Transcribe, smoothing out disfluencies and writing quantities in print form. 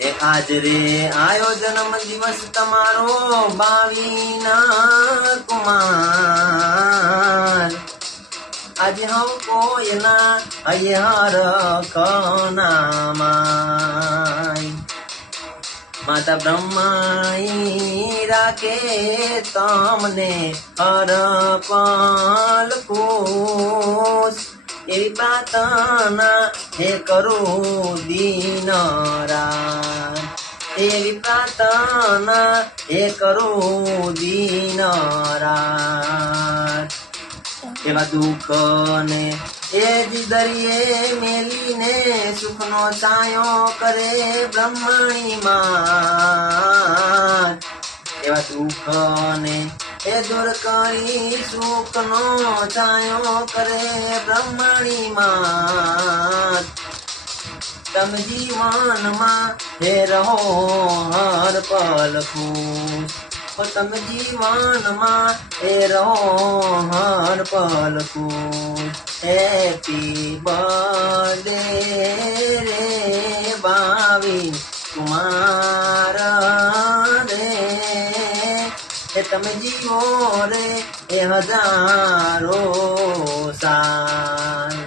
એ આજ રે આયો જન્મ દિવસ તમારો 22 ના કુમાર आज हमको ना हर कनामाई माता ब्रह्माई राखे तमने हर पल खुश एवी प्रार्थना हे करूं दिन रात एवी प्रार्थना हे करूं दिन रात એવા દુઃખ ને એ જ દરિયે મેલીને સુખનો છાયો કરે બ્રહ્મણી માં એવા દુઃખ ને એ દૂર કરી સુખનો છાયો કરે બ્રહ્મણી માં તમે જીવનમાં હે રહો હર પલ ખુશ તમે જીવનમાં એ રહો હર પલ ખુશ હેપી બર્થડે રે 22 કુમાર રે એ તમે જીવો રે એ હજારો સાલ।